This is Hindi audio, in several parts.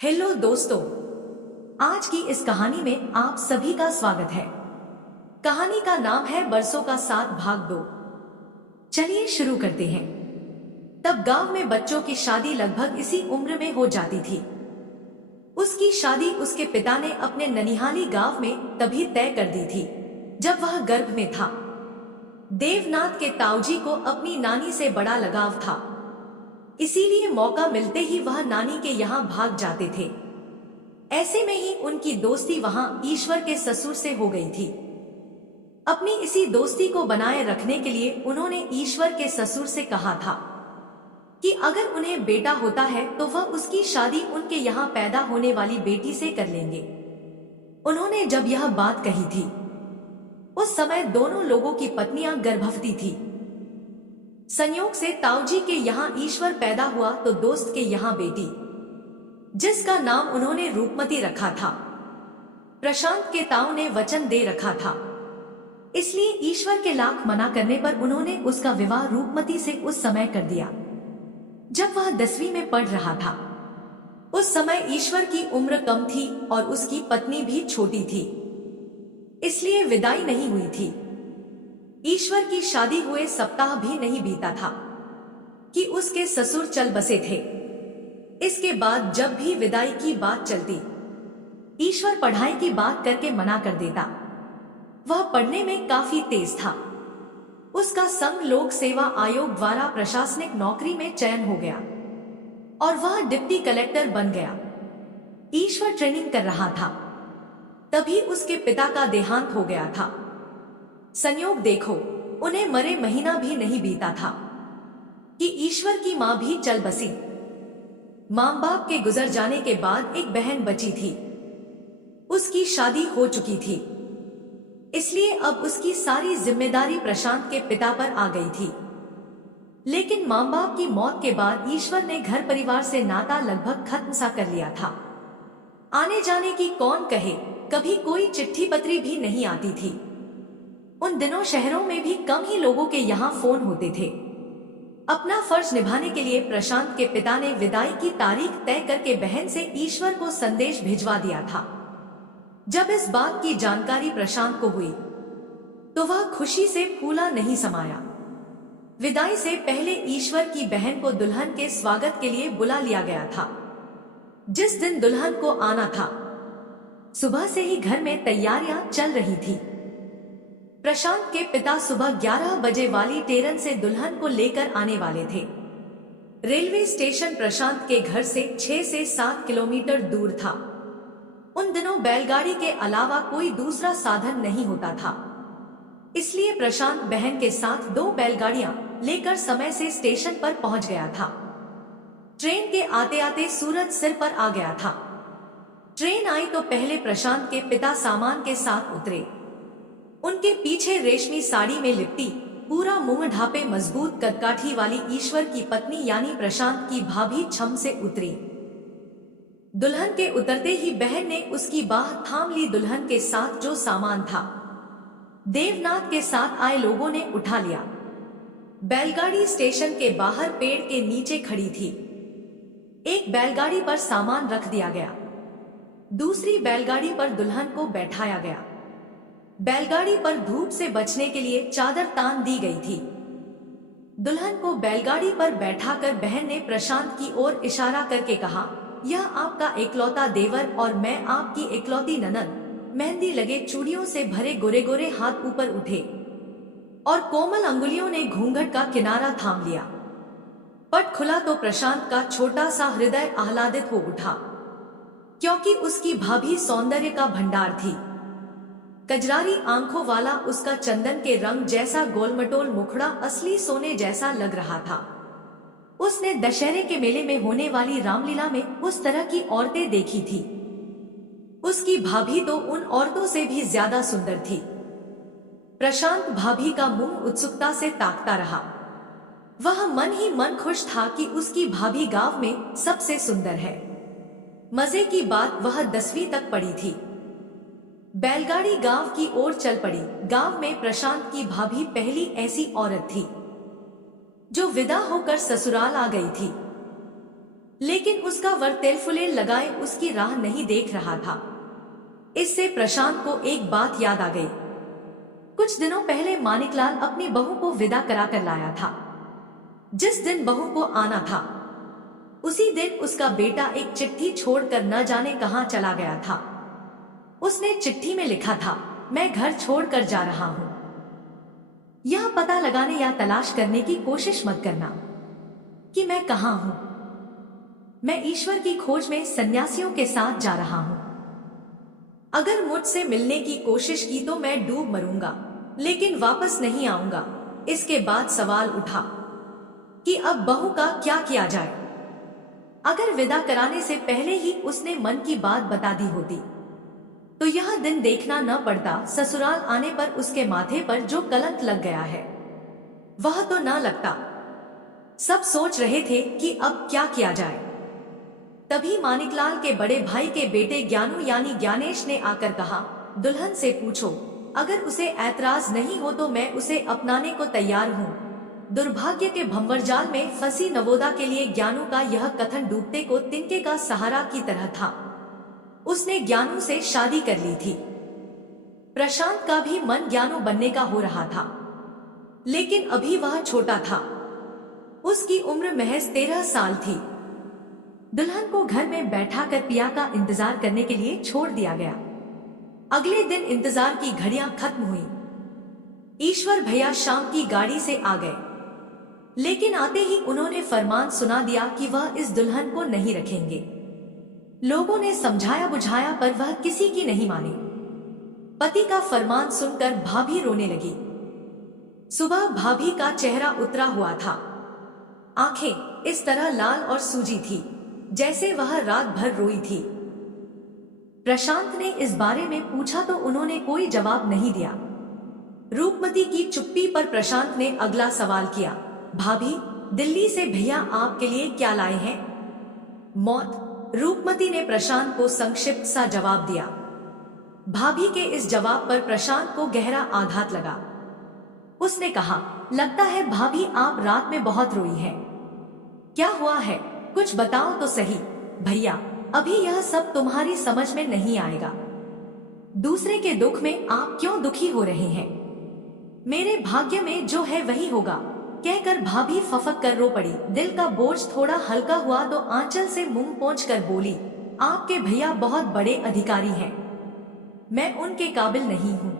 हेलो दोस्तों, आज की इस कहानी में आप सभी का स्वागत है। कहानी का नाम है बरसों का साथ भाग 2। चलिए शुरू करते हैं। तब गांव में बच्चों की शादी लगभग इसी उम्र में हो जाती थी। उसकी शादी उसके पिता ने अपने ननिहाली गांव में तभी तय कर दी थी जब वह गर्भ में था। देवनाथ के ताऊजी को अपनी नानी से बड़ा लगाव था, इसीलिए मौका मिलते ही वह नानी के यहाँ भाग जाते थे। ऐसे में ही उनकी दोस्ती वहां ईश्वर के ससुर से हो गई थी। अपनी इसी दोस्ती को बनाए रखने के लिए उन्होंने ईश्वर के ससुर से कहा था कि अगर उन्हें बेटा होता है तो वह उसकी शादी उनके यहाँ पैदा होने वाली बेटी से कर लेंगे। उन्होंने जब यह बात कही थी, उस समय दोनों लोगों की पत्नियां गर्भवती थी। संयोग से ताऊजी के यहाँ ईश्वर पैदा हुआ तो दोस्त के यहाँ बेटी, जिसका नाम उन्होंने रूपमती रखा था। प्रशांत के ताऊ ने वचन दे रखा था, इसलिए ईश्वर के लाख मना करने पर उन्होंने उसका विवाह रूपमती से उस समय कर दिया जब वह 10वीं में पढ़ रहा था। उस समय ईश्वर की उम्र कम थी और उसकी पत्नी भी छोटी थी, इसलिए विदाई नहीं हुई थी। ईश्वर की शादी हुए सप्ताह भी नहीं बीता था कि उसके ससुर चल बसे थे। इसके बाद जब भी विदाई की बात चलती, ईश्वर पढ़ाई की बात करके मना कर देता। वह पढ़ने में काफी तेज था। उसका संघ लोक सेवा आयोग द्वारा प्रशासनिक नौकरी में चयन हो गया और वह डिप्टी कलेक्टर बन गया। ईश्वर ट्रेनिंग कर रहा था, तभी उसके पिता का देहांत हो गया था। संयोग देखो, उन्हें मरे महीना भी नहीं बीता था कि ईश्वर की मां भी चल बसी। मां बाप के गुजर जाने के बाद एक बहन बची थी। उसकी शादी हो चुकी थी, इसलिए अब उसकी सारी जिम्मेदारी प्रशांत के पिता पर आ गई थी। लेकिन मां बाप की मौत के बाद ईश्वर ने घर परिवार से नाता लगभग खत्म सा कर लिया था। आने जाने की कौन कहे, कभी कोई चिट्ठी पत्री भी नहीं आती थी। उन दिनों शहरों में भी कम ही लोगों के यहाँ फोन होते थे। अपना फर्ज निभाने के लिए प्रशांत के पिता ने विदाई की तारीख तय करके बहन से ईश्वर को संदेश भिजवा दिया था। जब इस बात की जानकारी प्रशांत को हुई तो वह खुशी से फूला नहीं समाया। विदाई से पहले ईश्वर की बहन को दुल्हन के स्वागत के लिए बुला लिया गया था। जिस दिन दुल्हन को आना था, सुबह से ही घर में तैयारियां चल रही थी। प्रशांत के पिता सुबह 11 बजे वाली ट्रेन से दुल्हन को लेकर आने वाले थे। रेलवे स्टेशन प्रशांत के घर से 6 से 7 किलोमीटर दूर था। उन दिनों बैलगाड़ी के अलावा कोई दूसरा साधन नहीं होता था, इसलिए प्रशांत बहन के साथ 2 बैलगाड़ियां लेकर समय से स्टेशन पर पहुंच गया था। ट्रेन के आते आते सूरज सिर पर आ गया था। ट्रेन आई तो पहले प्रशांत के पिता सामान के साथ उतरे। उनके पीछे रेशमी साड़ी में लिपटी, पूरा मुंह ढापे मजबूत कदकाठी वाली ईश्वर की पत्नी यानी प्रशांत की भाभी छम से उतरी। दुल्हन के उतरते ही बहन ने उसकी बाह थाम ली। दुल्हन के साथ जो सामान था, देवनाथ के साथ आए लोगों ने उठा लिया। बैलगाड़ी स्टेशन के बाहर पेड़ के नीचे खड़ी थी। एक बैलगाड़ी पर सामान रख दिया गया, दूसरी बैलगाड़ी पर दुल्हन को बैठाया गया। बैलगाड़ी पर धूप से बचने के लिए चादर तान दी गई थी। दुल्हन को बैलगाड़ी पर बैठाकर बहन ने प्रशांत की ओर इशारा करके कहा, यह आपका इकलौता देवर और मैं आपकी इकलौती ननद। मेहंदी लगे चूड़ियों से भरे गोरे गोरे हाथ ऊपर उठे और कोमल अंगुलियों ने घूंघट का किनारा थाम लिया। पट खुला तो प्रशांत का छोटा सा हृदय आह्लादित हो उठा, क्योंकि उसकी भाभी सौंदर्य का भंडार थी। कजरारी आंखों वाला उसका चंदन के रंग जैसा गोलमटोल मुखड़ा असली सोने जैसा लग रहा था। उसने दशहरे के मेले में होने वाली रामलीला में उस तरह की औरतें देखी थी। उसकी भाभी तो उन औरतों से भी ज्यादा सुंदर थी। प्रशांत भाभी का मुंह उत्सुकता से ताकता रहा। वह मन ही मन खुश था कि उसकी भाभी गांव में सबसे सुंदर है। मजे की बात, वह 10वीं तक पढ़ी थी। बैलगाड़ी गांव की ओर चल पड़ी। गांव में प्रशांत की भाभी पहली ऐसी औरत थी जो विदा होकर ससुराल आ गई थी। लेकिन उसका वर तेलफुले लगाए उसकी राह नहीं देख रहा था। इससे प्रशांत को एक बात याद आ गई। कुछ दिनों पहले मानिकलाल अपनी बहू को विदा करा कर लाया था। जिस दिन बहू को आना था उसी दिन उसका बेटा एक चिट्ठी छोड़कर न जाने कहां चला गया था। उसने चिट्ठी में लिखा था, मैं घर छोड़कर जा रहा हूं। यह पता लगाने या तलाश करने की कोशिश मत करना कि मैं कहां हूं। मैं ईश्वर की खोज में सन्यासियों के साथ जा रहा हूं। अगर मुझसे मिलने की कोशिश की तो मैं डूब मरूंगा, लेकिन वापस नहीं आऊंगा। इसके बाद सवाल उठा कि अब बहू का क्या किया जाए। अगर विदा कराने से पहले ही उसने मन की बात बता दी होती तो यह दिन देखना न पड़ता। ससुराल आने पर उसके माथे पर जो कलंक लग गया है वह तो न लगता। सब सोच रहे थे कि अब क्या किया जाए। तभी मानिकलाल के बड़े भाई के बेटे ज्ञानू यानी ज्ञानेश ने आकर कहा, दुल्हन से पूछो, अगर उसे ऐतराज नहीं हो तो मैं उसे अपनाने को तैयार हूँ। दुर्भाग्य के भंवरजाल में फंसी नवोदा के लिए ज्ञानू का यह कथन डूबते को तिनके का सहारा की तरह था। उसने ज्ञानू से शादी कर ली थी। प्रशांत का भी मन ज्ञानू बनने का हो रहा था, लेकिन अभी वह छोटा था। उसकी उम्र महज 13 साल थी। दुल्हन को घर में बैठाकर पिया का इंतजार करने के लिए छोड़ दिया गया। अगले दिन इंतजार की घड़ियां खत्म हुई। ईश्वर भैया शाम की गाड़ी से आ गए, लेकिन आते ही उन्होंने फरमान सुना दिया कि वह इस दुल्हन को नहीं रखेंगे। लोगों ने समझाया बुझाया पर वह किसी की नहीं मानी। पति का फरमान सुनकर भाभी रोने लगी। सुबह भाभी का चेहरा उतरा हुआ था। आंखें इस तरह लाल और सूजी थी जैसे वह रात भर रोई थी। प्रशांत ने इस बारे में पूछा तो उन्होंने कोई जवाब नहीं दिया। रूपमती की चुप्पी पर प्रशांत ने अगला सवाल किया, भाभी, दिल्ली से भैया आपके लिए क्या लाए हैं? मौत। रूपमती ने प्रशांत को संक्षिप्त सा जवाब दिया। भाभी के इस जवाब पर प्रशांत को गहरा आघात लगा। उसने कहा, लगता है भाभी आप रात में बहुत रोई हैं। क्या हुआ है, कुछ बताओ तो सही। भैया, अभी यह सब तुम्हारी समझ में नहीं आएगा। दूसरे के दुख में आप क्यों दुखी हो रहे हैं? मेरे भाग्य में जो है वही होगा, कहकर भाभी फफक कर रो पड़ी। दिल का बोझ थोड़ा हल्का हुआ तो आंचल से मुंह पोंछ कर बोली, आपके भैया बहुत बड़े अधिकारी हैं, मैं उनके काबिल नहीं हूं।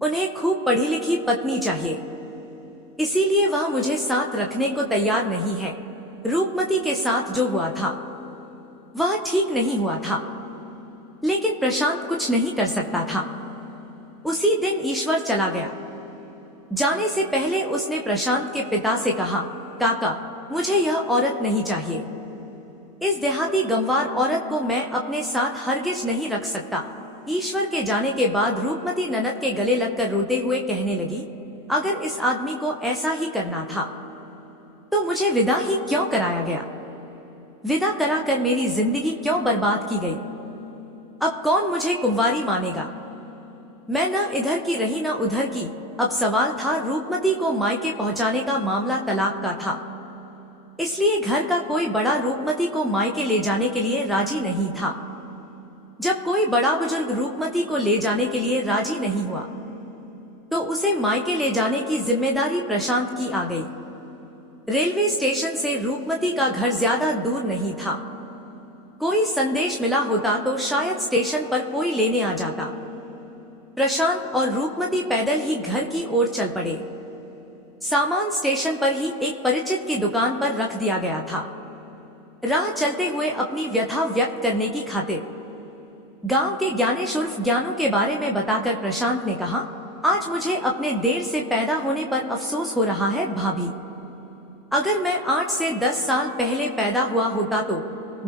उन्हें खूब पढ़ी लिखी पत्नी चाहिए, इसीलिए वह मुझे साथ रखने को तैयार नहीं है। रूपमती के साथ जो हुआ था वह ठीक नहीं हुआ था, लेकिन प्रशांत कुछ नहीं कर सकता था। उसी दिन ईश्वर चला गया। जाने से पहले उसने प्रशांत के पिता से कहा, काका, मुझे यह औरत नहीं चाहिए। इस देहाती गंवार औरत को मैं अपने साथ हरगिज नहीं रख सकता। ईश्वर के जाने के बाद रूपमती ननद के गले लगकर रोते हुए कहने लगी, अगर इस आदमी को ऐसा ही करना था तो मुझे विदा ही क्यों कराया गया? विदा कराकर मेरी जिंदगी क्यों बर्बाद की गई? अब कौन मुझे कुंवारी मानेगा? मैं न इधर की रही न उधर की। अब सवाल था रूपमती को मायके पहुंचाने का। मामला तलाक का था, इसलिए घर का कोई बड़ा रूपमती को मायके ले जाने के लिए राजी नहीं था। जब कोई बड़ा बुजुर्ग रूपमती को ले जाने के लिए राजी नहीं हुआ तो उसे मायके ले जाने की जिम्मेदारी प्रशांत की आ गई। रेलवे स्टेशन से रूपमती का घर ज्यादा दूर नहीं था। कोई संदेश मिला होता तो शायद स्टेशन पर कोई लेने आ जाता। प्रशांत और रूपमती पैदल ही घर की ओर चल पड़े। सामान स्टेशन पर ही एक परिचित की दुकान पर रख दिया गया था। राह चलते हुए अपनी व्यथा व्यक्त करने की खातिर गांव के ज्ञानेश उर्फ ज्ञानू के बारे में बताकर प्रशांत ने कहा, आज मुझे अपने देर से पैदा होने पर अफसोस हो रहा है भाभी। अगर मैं 8 से 10 साल पहले पैदा हुआ होता तो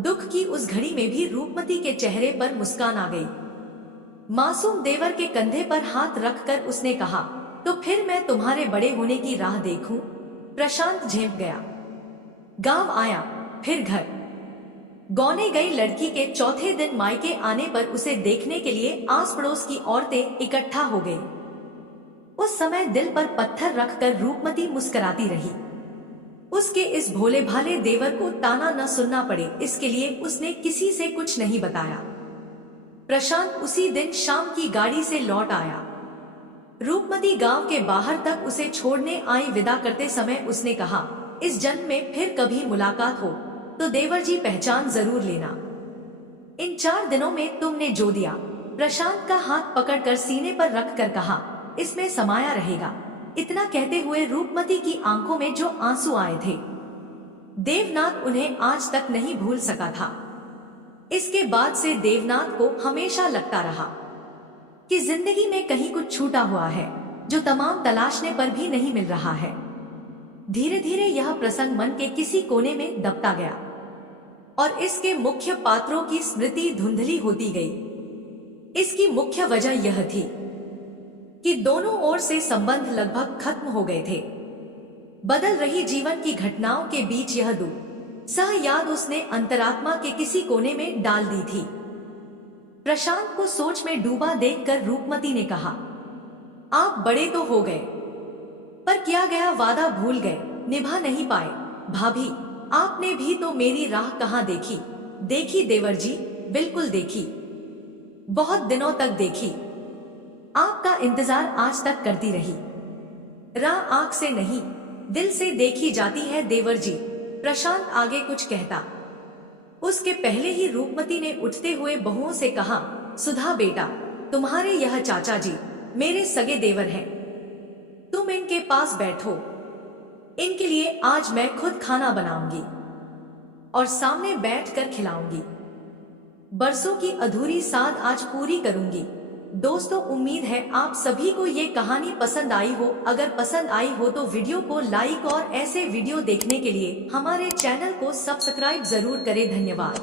दुख की उस घड़ी में भी रूपमती के चेहरे पर मुस्कान आ गई। मासूम देवर के कंधे पर हाथ रखकर उसने कहा, तो फिर मैं तुम्हारे बड़े होने की राह देखूं? प्रशांत झेप गया। गांव आया, फिर घर। गौने गई लड़की के चौथे दिन मायके आने पर उसे देखने के लिए आस पड़ोस की औरतें इकट्ठा हो गईं। उस समय दिल पर पत्थर रखकर रूपमती मुस्कुराती रही। उसके इस भोले भाले देवर को ताना न सुनना पड़े, इसके लिए उसने किसी से कुछ नहीं बताया। प्रशांत उसी दिन शाम की गाड़ी से लौट आया। रूपमती गांव के बाहर तक उसे छोड़ने आई। विदा करते समय उसने कहा, इस जन्म में फिर कभी मुलाकात हो तो देवर जी पहचान जरूर लेना। इन 4 दिनों में तुमने जो दिया। प्रशांत का हाथ पकड़कर सीने पर रखकर कहा, इसमें समाया रहेगा। इतना कहते हुए रूपमती की आंखों में जो आंसू आए थे, देवनाथ उन्हें आज तक नहीं भूल सका था। इसके बाद से देवनाथ को हमेशा लगता रहा कि जिंदगी में कहीं कुछ छूटा हुआ है जो तमाम तलाशने पर भी नहीं मिल रहा है। धीरे धीरे यह प्रसंग मन के किसी कोने में दबता गया और इसके मुख्य पात्रों की स्मृति धुंधली होती गई। इसकी मुख्य वजह यह थी कि दोनों ओर से संबंध लगभग खत्म हो गए थे। बदल रही जीवन की घटनाओं के बीच यह सह याद उसने अंतरात्मा के किसी कोने में डाल दी थी। प्रशांत को सोच में डूबा देखकर रूपमती ने कहा, आप बड़े तो हो गए, पर किया गया वादा भूल गए, निभा नहीं पाए। भाभी, आपने भी तो मेरी राह कहाँ देखी। देखी देवर जी, बिल्कुल देखी, बहुत दिनों तक देखी। आपका इंतजार आज तक करती रही। राह आंख से नहीं, दिल से देखी जाती है देवर जी। प्रशांत आगे कुछ कहता, उसके पहले ही रूपमती ने उठते हुए बहुओं से कहा, सुधा बेटा, तुम्हारे यह चाचा जी मेरे सगे देवर हैं, तुम इनके पास बैठो। इनके लिए आज मैं खुद खाना बनाऊंगी और सामने बैठकर खिलाऊंगी। बरसों की अधूरी साध आज पूरी करूंगी। दोस्तों, उम्मीद है आप सभी को ये कहानी पसंद आई हो। अगर पसंद आई हो तो वीडियो को लाइक और ऐसे वीडियो देखने के लिए हमारे चैनल को सब्सक्राइब जरूर करें। धन्यवाद।